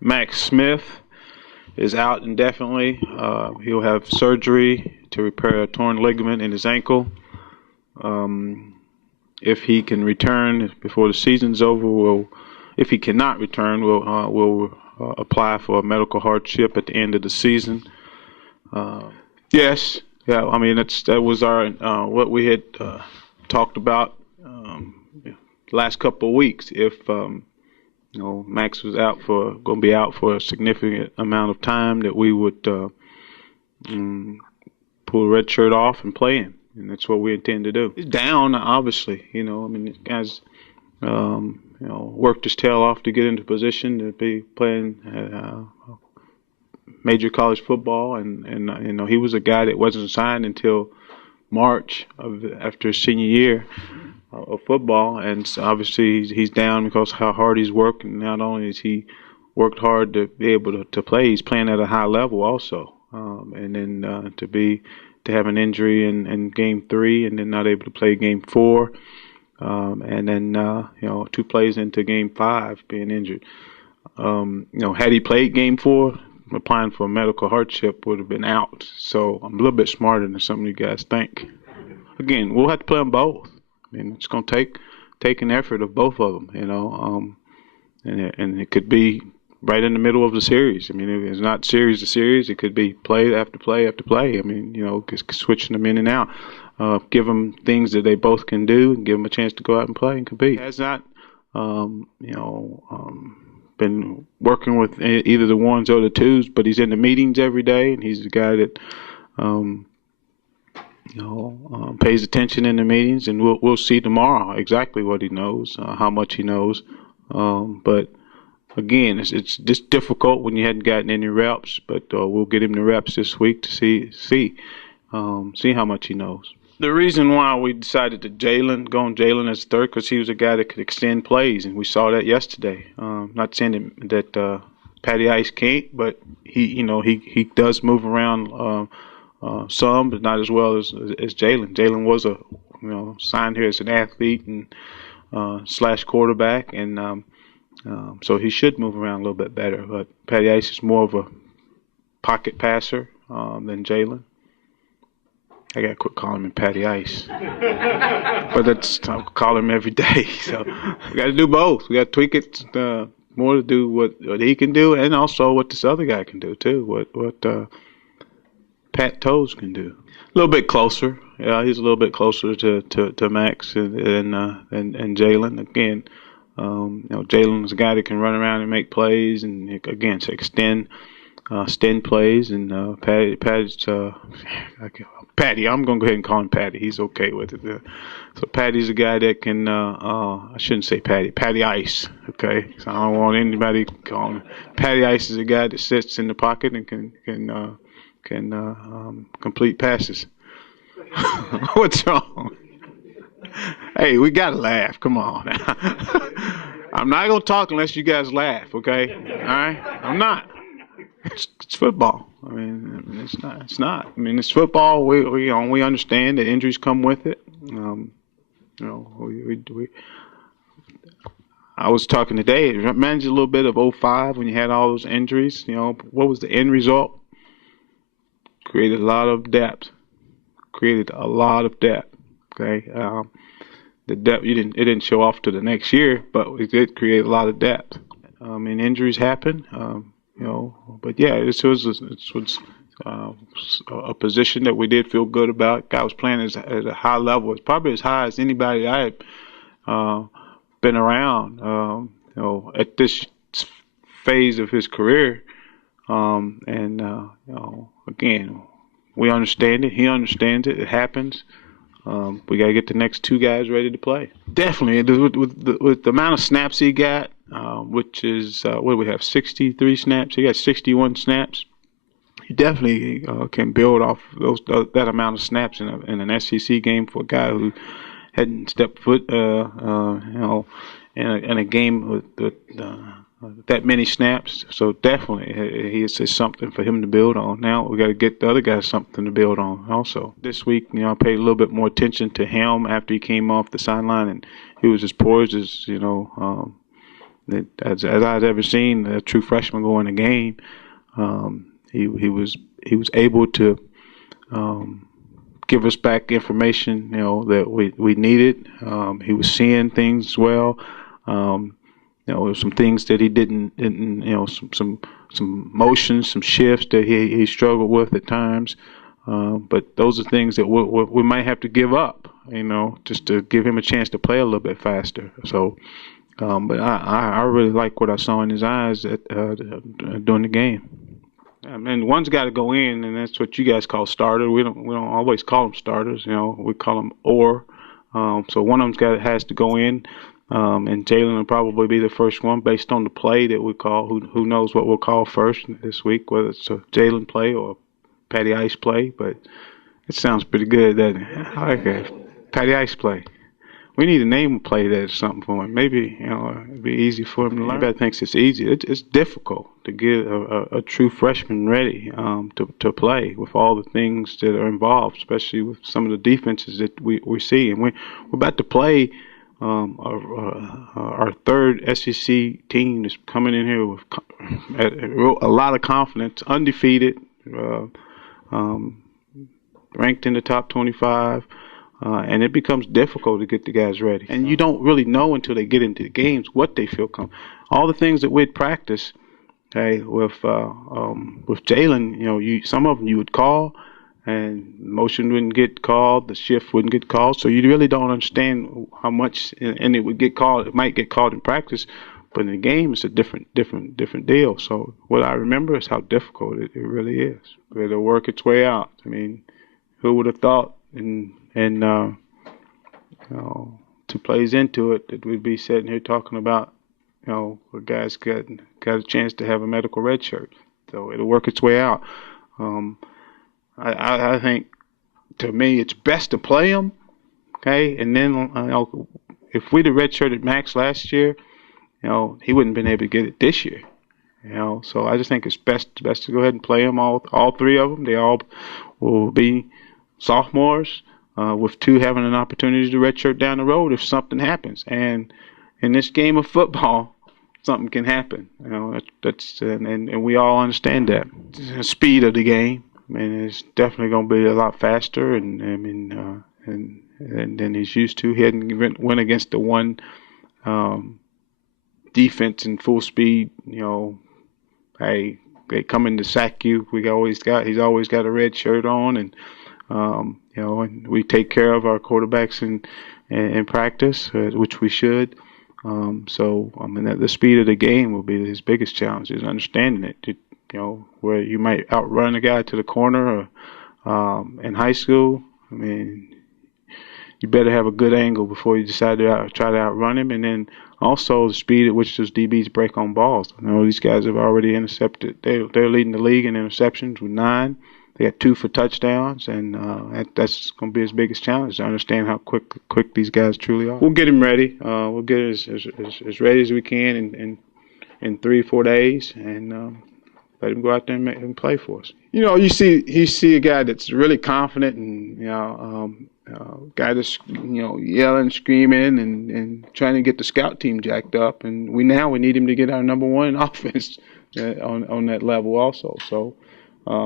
Max Smith is out indefinitely. He'll have surgery to repair a torn ligament in his ankle. If he can return before the season's over, if he cannot return, we'll apply for a medical hardship at the end of the season. Yes, yeah. I mean, that was our what we had talked about the last couple of weeks. If Max was going to be out for a significant amount of time, that we would pull the red shirt off and play him. And that's what we intend to do. He's down, obviously. I mean, the guy's, worked his tail off to get into position to be playing major college football, and he was a guy that wasn't signed until March after his senior year of football, and so obviously he's down because of how hard he's worked. And not only has he worked hard to be able to play, he's playing at a high level also, and then to have an injury in Game 3 and then not able to play Game 4, and then 2 plays into Game 5 being injured. Had he played Game 4, applying for a medical hardship would have been out. So I'm a little bit smarter than some of you guys think. Again, we'll have to play them both. I mean, it's going to take an effort of both of them, and it could be right in the middle of the series. I mean, if it's not series to series, it could be play after play after play. I mean, just switching them in and out. Give them things that they both can do and give them a chance to go out and play and compete. He has not, been working with either the ones or the twos, but he's in the meetings every day, and he's the guy that, pays attention in the meetings, and we'll see tomorrow exactly what he knows, how much he knows. But again, it's just difficult when you hadn't gotten any reps, but we'll get him the reps this week to see how much he knows. The reason why we decided to go on Jalen as third, because he was a guy that could extend plays, and we saw that yesterday. Not saying that Patty Ice can't, but he does move around some, but not as well as Jalen. Jalen was signed here as an athlete and / quarterback, and so he should move around a little bit better. But Patty Ice is more of a pocket passer than Jalen. I gotta quit calling him Patty Ice, but I call him every day. So we got to do both. We got to tweak it more to do what he can do, and also what this other guy can do too. What Pat Towles can do. A little bit closer. Yeah, he's a little bit closer to Max and Jalen. Again, Jalen's a guy that can run around and make plays, and again, to extend plays. And Patty's. Patty, I'm going to go ahead and call him Patty. He's okay with it. So Patty's a guy that can, I shouldn't say Patty Ice, okay? So I don't want anybody calling him. Patty Ice is a guy that sits in the pocket and can complete passes. What's wrong? Hey, we got to laugh. Come on. I'm not going to talk unless you guys laugh, okay? All right? I'm not. It's football. I mean, it's not. I mean, it's football. We understand that injuries come with it. I was talking today. It reminds you a little bit of '05 when you had all those injuries. What was the end result? Created a lot of depth. Okay, the depth it didn't show off to the next year, but it did create a lot of depth. And injuries happen. But yeah, it was a position that we did feel good about. Guy was playing at a high level. It's probably as high as anybody I had been around. At this phase of his career. Again, we understand it. He understands it. It happens. We got to get the next 2 guys ready to play. Definitely, with the amount of snaps he got, which is, what do we have, 63 snaps? He got 61 snaps. He definitely can build off that amount of snaps in an SEC game for a guy who hadn't stepped foot, in a game with that many snaps. So definitely, he is something for him to build on. Now we got to get the other guys something to build on also. This week, I paid a little bit more attention to him after he came off the sideline, and he was as poised as as I've ever seen a true freshman go in a game. He was able to give us back information, that we needed. He was seeing things well. There were some things that he didn't some motions, some shifts that he struggled with at times. But those are things that we might have to give up, just to give him a chance to play a little bit faster. So, but I really like what I saw in his eyes during the game. And one's got to go in, and that's what you guys call starter. We don't always call them starters. We call them or. So one of them has to go in, and Jalen will probably be the first one based on the play that we call. Who knows what we'll call first this week, whether it's a Jalen play or a Patty Ice play. But it sounds pretty good, doesn't it? I like that. Patty Ice play. We need a name play that or something for him. Maybe it'd be easy for him to learn. Everybody thinks it's easy. It's difficult to get a true freshman ready to play with all the things that are involved, especially with some of the defenses that we see. And we're about to play our third SEC team that's coming in here with a lot of confidence, undefeated, ranked in the top 25. And it becomes difficult to get the guys ready. And you don't really know until they get into the games what they feel comfortable. All the things that we'd practice, with Jalen, some of them you would call, and motion wouldn't get called, the shift wouldn't get called. So you really don't understand how much, and it would get called. It might get called in practice, but in the game it's a different deal. So what I remember is how difficult it really is. It'll work its way out. I mean, who would have thought? And 2 plays into it that we'd be sitting here talking about, a guy's got a chance to have a medical red shirt. So it'll work its way out. I think, to me, it's best to play him, okay? And then, if we'd have redshirted Max last year, he wouldn't have been able to get it this year. So I just think it's best to go ahead and play them, all 3 of them. They all will be sophomores. With 2 having an opportunity to redshirt down the road if something happens. And in this game of football, something can happen. And we all understand that. The speed of the game, it's definitely going to be a lot faster and than he's used to. He hadn't went against the one defense in full speed. Hey, they come in to sack you. He's always got a red shirt on, and and we take care of our quarterbacks in practice, which we should. The speed of the game will be his biggest challenge, is understanding it. Where you might outrun a guy to the corner or, in high school. You better have a good angle before you decide to try to outrun him. And then also the speed at which those DBs break on balls. These guys have already intercepted. They're leading the league in interceptions with 9. They got 2 for touchdowns, and that's going to be his biggest challenge, to understand how quick these guys truly are. We'll get him ready. We'll get as ready as we can in 3 or 4 days, and let him go out there and play for us. You see a guy that's really confident, and guy that's yelling, screaming, and trying to get the scout team jacked up. And we need him to get our number 1 offense on that level also. So.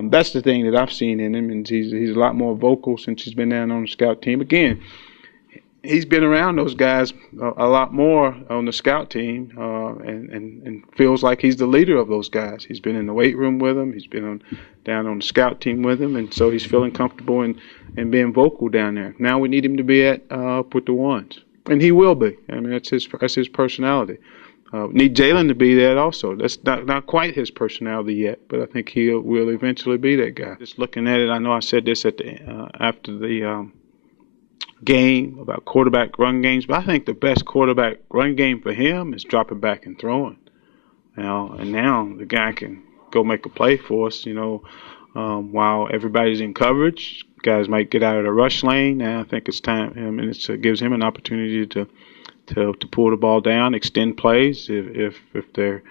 That's the thing that I've seen in him, and he's a lot more vocal since he's been down on the scout team. Again, he's been around those guys a lot more on the scout team, and feels like he's the leader of those guys. He's been in the weight room with them. He's been down on the scout team with them, and so he's feeling comfortable and being vocal down there. Now we need him to be up with the ones, and he will be. That's his personality. Need Jalen to be that also. That's not quite his personality yet, but I think he will eventually be that guy. Just looking at it, I know I said this at after the game about quarterback run games, but I think the best quarterback run game for him is dropping back and throwing. And now the guy can go make a play for us. While everybody's in coverage, guys might get out of the rush lane. Now I think it's time, and it gives him an opportunity to pull the ball down, extend plays if they're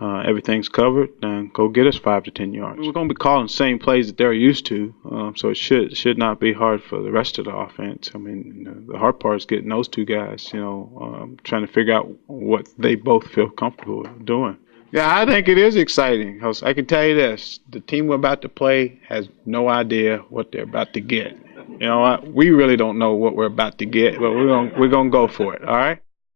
everything's covered, and go get us 5 to 10 yards. We're going to be calling the same plays that they're used to, so it should not be hard for the rest of the offense. I mean, the hard part is getting those two guys, trying to figure out what they both feel comfortable doing. Yeah, I think it is exciting because I can tell you this: the team we're about to play has no idea what they're about to get. You know what? We really don't know what we're about to get, but we're gonna go for it. All right.